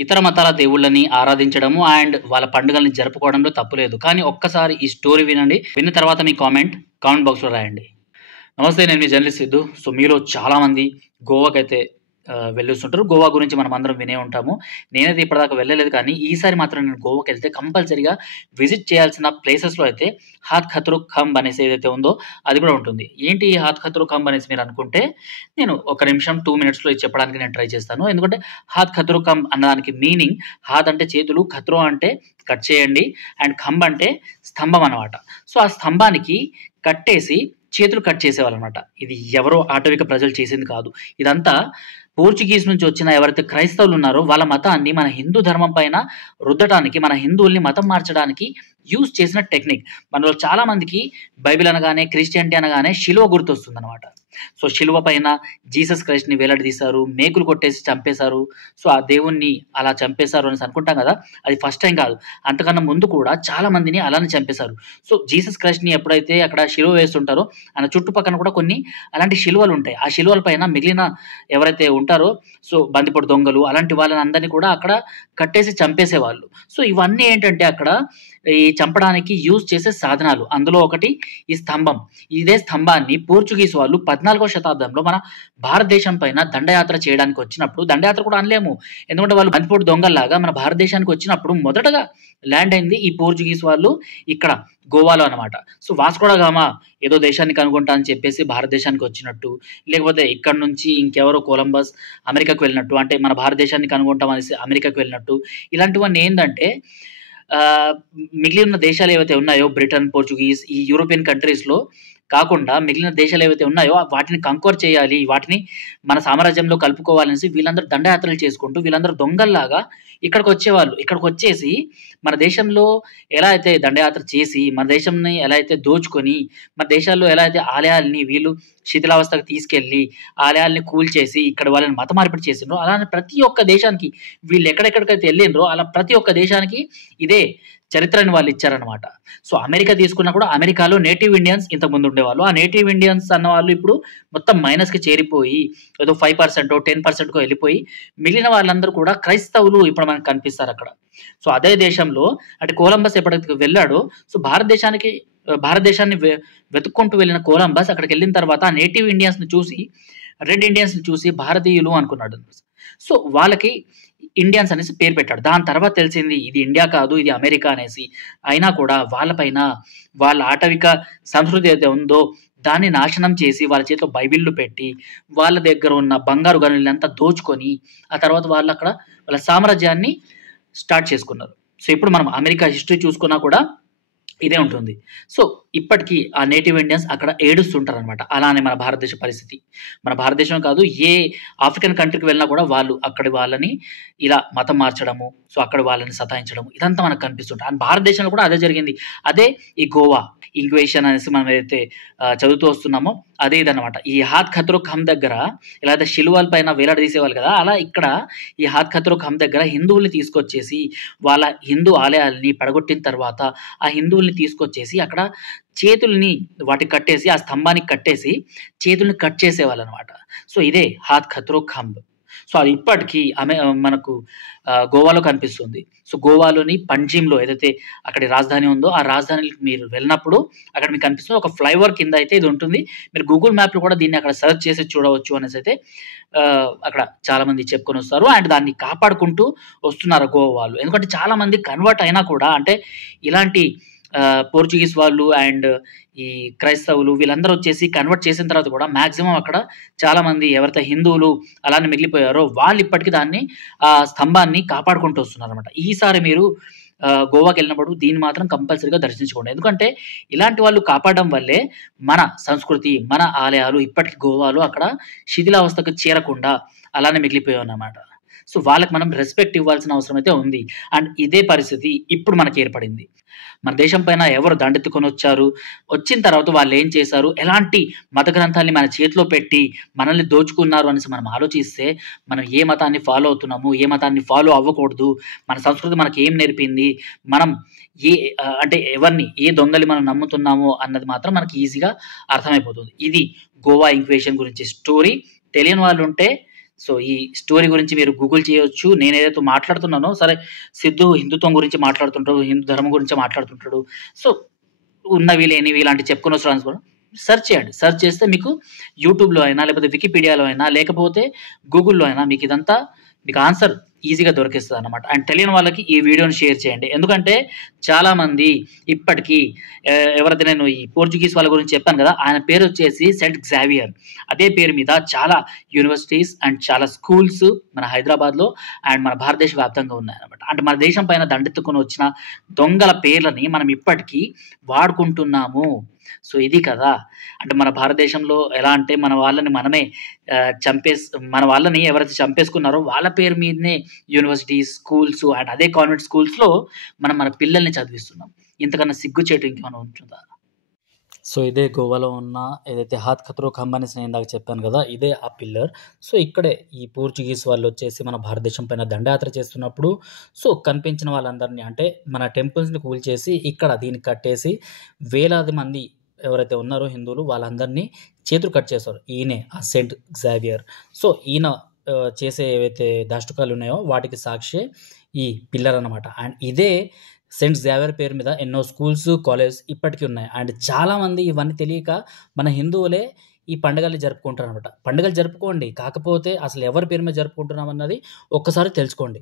ఇతర మతాల దేవుళ్ళని ఆరాధించడము అండ్ వాళ్ళ పండుగల్ని జరుపుకోవడంలో తప్పు లేదు. కానీ ఒక్కసారి ఈ స్టోరీ వినండి. విన్న తర్వాత మీ కామెంట్ బాక్స్‌లో రాయండి. నమస్తే, నేను మీ జర్నలిస్ట్ సిద్ధు. సో, మీలో చాలామంది గోవాకైతే వెళ్ళొస్తుంటారు. గోవా గురించి మనమందరం వినే ఉంటాము. నేనైతే ఇప్పటిదాకా వెళ్ళలేదు, కానీ ఈసారి మాత్రం నేను గోవాకెళ్తే కంపల్సరీగా విజిట్ చేయాల్సిన ప్లేసెస్‌లో అయితే హాత్ ఖత్రో ఖంబ్ అనేసి ఏదైతే ఉందో అది కూడా ఉంటుంది. ఏంటి ఈ హాత్ ఖత్రో ఖంబ్ అనేసి మీరు అనుకుంటే, నేను ఒక నిమిషం 2 మినిట్స్‌లో ఇది చెప్పడానికి నేను ట్రై చేస్తాను. ఎందుకంటే హాత్ ఖత్రో ఖంబ్ అన్నదానికి మీనింగ్, హాత్ అంటే చేతులు, ఖత్రో అంటే కట్ చేయండి, అండ్ ఖంబ్ అంటే స్తంభం అనమాట. సో, ఆ స్తంభానికి కట్టేసి చేతులు కట్ చేసేవాళ్ళనమాట. ఇది ఎవరో ఆటవిక ప్రజలు చేసింది కాదు. ఇదంతా పోర్చుగీస్ నుంచి వచ్చిన ఎవరైతే క్రైస్తవులు ఉన్నారో వాళ్ళ మతాన్ని మన హిందూ ధర్మం పైన రుద్దటానికి, మన హిందువుల్ని మతం మార్చడానికి యూజ్ చేసిన టెక్నిక్. మనలో చాలా మందికి బైబిల్ అనగానే, క్రిస్టియానిటీ అనగానే శిలువ గుర్తొస్తుందనమాట. సో, శిలువ పైన జీసస్ క్రైస్ట్‌ని వేలాడదీశారు, మేకులు కొట్టేసి చంపేశారు. సో, ఆ దేవుణ్ణి అలా చంపేశారు అనేసి అనుకుంటాం కదా! అది ఫస్ట్ టైం కాదు. అంతకన్నా ముందు కూడా చాలా మందిని అలానే చంపేశారు. సో, జీసస్ క్రైస్ట్‌ని ఎప్పుడైతే అక్కడ శిలువ వేస్తుంటారో ఆయన చుట్టుపక్కన కూడా కొన్ని అలాంటి శిలువలుంటాయి. ఆ శిలువల పైన మిగిలిన ఎవరైతే ఉంటారో, సో, బందిపోటు దొంగలు అలాంటి వాళ్ళని అందరిని కూడా అక్కడ కట్టేసి చంపేసేవాళ్ళు. సో, ఇవన్నీ ఏంటంటే అక్కడ ఈ చంపడానికి యూజ్ చేసే సాధనాలు. అందులో ఒకటి ఈ స్తంభం. ఇదే స్తంభాన్ని పోర్చుగీస్ వాళ్ళు 14వ శతాబ్దంలో మన భారతదేశం పైన దండయాత్ర చేయడానికి వచ్చినప్పుడు, దండయాత్ర కూడా అనలేము. ఎందుకంటే వాళ్ళు బందిపోటు దొంగల్లాగా మన భారతదేశానికి వచ్చినప్పుడు మొదటగా ల్యాండ్ అయింది ఈ పోర్చుగీస్ వాళ్ళు ఇక్కడ గోవాలో అనమాట. సో, వాస్కో డ గామా ఏదో దేశాన్ని కనుగొంటా అని చెప్పేసి భారతదేశానికి వచ్చినట్టు, లేకపోతే ఇక్కడి నుంచి ఇంకెవరో కొలంబస్ అమెరికాకు వెళ్ళినట్టు, అంటే మన భారతదేశాన్ని కనుగొంటాం అనేసి అమెరికాకు వెళ్ళినట్టు, ఇలాంటివన్నీ ఏందంటే మిగిలిన దేశాలు ఏవైతే ఉన్నాయో బ్రిటన్, పోర్చుగీస్, ఈ యూరోపియన్ కంట్రీస్‌లో కాకుండా మిగిలిన దేశాలు ఏవైతే ఉన్నాయో వాటిని కంక్వర్ చేయాలి, వాటిని మన సామ్రాజ్యంలో కలుపుకోవాలనేసి వీళ్ళందరూ దండయాత్రలు చేసుకుంటూ, వీళ్ళందరూ దొంగల్లాగా ఇక్కడికొచ్చేవాళ్ళు. ఇక్కడికొచ్చేసి మన దేశంలో ఎలా అయితే దండయాత్ర చేసి, మన దేశంని ఎలా అయితే దోచుకొని, మన దేశాల్లో ఎలా అయితే ఆలయాల్ని వీళ్ళు శిథిలావస్థకు తీసుకెళ్ళి, ఆలయాల్ని కూల్చేసి, ఇక్కడ వాళ్ళని మత మార్పిడి చేసిండ్రో, అలానే ప్రతి ఒక్క దేశానికి వీళ్ళు ఎక్కడెక్కడికైతే ఎళ్ళిండ్రో, అలా ప్రతి ఒక్క దేశానికి ఇదే చరిత్రని వాళ్ళు ఇచ్చారనమాట. సో, అమెరికా తీసుకున్నా కూడా అమెరికాలో నేటివ్ ఇండియన్స్ ఇంతకుముందు ఉండేవాళ్ళు. ఆ నేటివ్ ఇండియన్స్ అన్నవాళ్ళు ఇప్పుడు మొత్తం మైనస్‌కి చేరిపోయి, ఏదో 5%, 10%కో ఎళ్ళిపోయి, మిగిలిన వాళ్ళందరూ కూడా క్రైస్తవులు ఇప్పుడు మనకు కనిపిస్తారక్కడ. సో, అదే దేశంలో అంటే కొలంబస్ ఎప్పుడైతే వెళ్ళాడో, సో, భారతదేశాన్ని వెతుక్కుంటూ వెళ్ళిన కొలంబస్ అక్కడికెళ్ళిన తర్వాత ఆ నేటివ్ ఇండియన్స్‌ని చూసి, రెడ్ ఇండియన్స్‌ని చూసి భారతీయులు అనుకున్నాడు. సో, వాళ్ళకి ఇండియన్స్ అనేసి పేరు పెట్టాడు. దాని తర్వాత తెలిసింది ఇది ఇండియా కాదు, ఇది అమెరికా అనేసి. అయినా కూడా వాళ్ళ పైన వాళ్ళ ఆటవిక సంస్కృతి ఏదైతే ఉందో దాన్ని నాశనం చేసి, వాళ్ళ చేతిలో బైబిల్‌లు పెట్టి, వాళ్ళ దగ్గర ఉన్న బంగారు గనులనంతా దోచుకొని, ఆ తర్వాత వాళ్ళక్కడ వాళ్ళ సామ్రాజ్యాన్ని స్టార్ట్ చేసుకున్నారు. సో, ఇప్పుడు మనం అమెరికా హిస్టరీ చూసుకున్నా కూడా ఇదే ఉంటుంది. సో, ఇప్పటికి ఆ నేటివ్ ఇండియన్స్ అక్కడ ఏడుస్తుంటారనమాట. అలానే మన భారతదేశ పరిస్థితి. మన భారతదేశం కాదు, ఏ ఆఫ్రికన్ కంట్రీకి వెళ్ళినా కూడా వాళ్ళు అక్కడి వాళ్ళని ఇలా మతం మార్చడము, సో, అక్కడ వాళ్ళని సతాయించడము, ఇదంతా మనకు కనిపిస్తుంటది. అండ్ భారతదేశంలో కూడా అదే జరిగింది. అదే ఈ గోవా ఇంక్వేషన్ అనేసి మనం ఏదైతే చదువుతూ వస్తున్నామో అదే ఇదనమాట. ఈ హాత్ ఖత్రో ఖంబ్ దగ్గర ఎలా అయితే శిలువల పైన వేలాడదీసేవాళ్ళు కదా! అలా ఇక్కడ ఈ హాత్ ఖత్రో ఖంబ్ దగ్గర హిందువుల్ని తీసుకొచ్చేసి, వాళ్ళ హిందూ ఆలయాల్ని పడగొట్టిన తర్వాత, ఆ హిందువుల్ని తీసుకొచ్చేసి అక్కడ చేతుల్ని వాటికి కట్టేసి, ఆ స్తంభానికి కట్టేసి చేతుల్ని కట్ చేసేవాళ్ళనమాట. సో, ఇదే హాత్ ఖత్రో ఖంబ్. సో, అది ఇప్పటికి మనకు గోవాలో కనిపిస్తుంది. సో, గోవాలోని పంజిమ్‌లో ఏదైతే అక్కడి రాజధాని ఉందో, ఆ రాజధానికి మీరు వెళ్ళినప్పుడు అక్కడ మీకు కనిపిస్తుంది. ఒక ఫ్లైఓవర్ కింద అయితే ఇది ఉంటుంది. మీరు గూగుల్ మ్యాప్‌లో కూడా దీన్ని అక్కడ సెర్చ్ చేసి చూడవచ్చు అనేసైతే అక్కడ చాలామంది చెప్పుకొనొస్తారు. అండ్ దాన్ని కాపాడుకుంటూ వస్తున్నారు గోవా వాళ్ళు. ఎందుకంటే చాలా మంది కన్వర్ట్ అయినా కూడా, అంటే ఇలాంటి పోర్చుగీస్ వాళ్ళు అండ్ ఈ క్రైస్తవులు వీళ్ళందరూ వచ్చేసి కన్వర్ట్ చేసిన తర్వాత కూడా మాక్సిమం అక్కడ చాలామంది ఎవరైతే హిందువులు అలానే మిగిలిపోయారో వాళ్ళు ఇప్పటికి దాన్ని స్తంభాన్ని కాపాడుకుంటూ వస్తున్నారనమాట. ఈసారి మీరు గోవాకెళ్ళినప్పుడు దీన్ని మాత్రం కంపల్సరీగా దర్శించుకోండి. ఎందుకంటే ఇలాంటి వాళ్ళు కాపాడడం వల్లే మన సంస్కృతి, మన ఆలయాలు ఇప్పటికి గోవాలో అక్కడ శిథిలావస్థకు చేరకుండా అలానే మిగిలిపోయాయన్నమాట. సో, వాళ్ళకి మనం రెస్పెక్ట్ ఇవ్వాల్సిన అవసరం అయితే ఉంది. అండ్ ఇదే పరిస్థితి ఇప్పుడు మనకి ఏర్పడింది. మన దేశం పైన ఎవరు దండెత్తుకొనొచ్చారు, వచ్చిన తర్వాత వాళ్ళేం చేశారు, ఎలాంటి మత గ్రంథాల్ని మన చేతిలో పెట్టి మనల్ని దోచుకున్నారు అనేసి మనం ఆలోచిస్తే, మనం ఏ మతాన్ని ఫాలో అవుతున్నాము, ఏ మతాన్ని ఫాలో అవ్వకూడదు, మన సంస్కృతి మనకేం నేర్పింది, మనం అంటే ఎవరిని, ఏ దొంగల్ని మనం నమ్ముతున్నాము అన్నది మాత్రం మనకి ఈజీగా అర్థమైపోతుంది. ఇది గోవా ఇంక్వేషన్ గురించి స్టోరీ. తెలియని వాళ్ళుంటే సో, ఈ స్టోరీ గురించి మీరు గూగుల్ చేయొచ్చు. నేనేదైతే మాట్లాడుతున్నానో సరే, సిద్ధు హిందుత్వం గురించి మాట్లాడుతుంటాడు. హిందూ ధర్మం గురించే మాట్లాడుతుంటాడు. సో, ఉన్నవి, లేనివి ఇలాంటివి చెప్పుకొనొస్తూ అనుకోని సెర్చ్ చేయండి. సెర్చ్ చేస్తే మీకు యూట్యూబ్‌లో అయినా, లేకపోతే వికీపీడియాలో అయినా, లేకపోతే గూగుల్‌లో అయినా మీకిదంతా మీకు ఆన్సర్ ఈజీగా దొరికేస్తదనమాట. అండ్ తెలియని వాళ్ళకి ఈ వీడియోని షేర్ చేయండి. ఎందుకంటే చాలామంది ఇప్పటికి ఎవరైతే నేను ఈ పోర్చుగీస్ వాళ్ళ గురించి చెప్పాను గదా! ఆయన పేరొచ్చేసి సెయింట్ గ్జావియర్. అదే పేరు మీద చాలా యూనివర్సిటీస్ అండ్ చాలా స్కూల్స్ మన హైదరాబాద్‌లో అండ్ మన భారతదేశ వ్యాప్తంగా ఉన్నాయన్నమాట. అంటే మన దేశం పైన దండెత్తుకొని వచ్చిన దొంగల పేర్లని మనం ఇప్పటికి వాడుకుంటున్నాము. సో, ఇది కదా! అంటే మన భారతదేశంలో ఎలా అంటే మన వాళ్ళని మనమే మన వాళ్ళని ఎవరైతే చంపేసుకున్నారో వాళ్ళ పేరు మీదనే యూనివర్సిటీస్, స్కూల్స్ అండ్ అదే కాన్వెంట్ స్కూల్స్‌లో మనం మన పిల్లల్ని చదివిస్తున్నాం. ఇంతకన్నా సిగ్గుచేటు ఇంకేమైనా ఉంటుందా? సో, ఇదే గోవాలో ఉన్న ఏదైతే 'హాత్ ఖత్రో కా హమ్' అనేసి నేను ఇందాక చెప్పాను గదా! ఇదే ఆ పిల్లర్. సో, ఇక్కడే ఈ పోర్చుగీస్ వాళ్ళొచ్చేసి మన భారతదేశం పైన దండయాత్ర చేస్తున్నప్పుడు సో, కనిపించిన వాళ్ళందరిని అంటే మన టెంపుల్స్‌ని కూల్చేసి ఇక్కడ దీన్ని కట్టేసి వేలాది మంది ఎవరైతే ఉన్నారో హిందువులు వాళ్ళందరినీ చేతులు కట్ చేశారు. ఈయనే ఆ సెయింట్ గ్జావియర్. సో, ఈయన చేసే ఏవైతే దాష్టుకాలున్నాయో వాటికి సాక్షే ఈ పిల్లర్ అనమాట. అండ్ ఇదే సెయింట్ గ్జావియర్ పేరు మీద ఎన్నో స్కూల్స్, కాలేజెస్ ఇప్పటికి ఉన్నాయి. అండ్ చాలామంది ఇవన్నీ తెలియక మన హిందువులే ఈ పండుగల్ని జరుపుకుంటారనమాట. పండుగలు జరుపుకోండి. కాకపోతే అసలు ఎవరి పేరు మీద జరుపుకుంటున్నామన్నది ఒక్కసారి తెలుసుకోండి.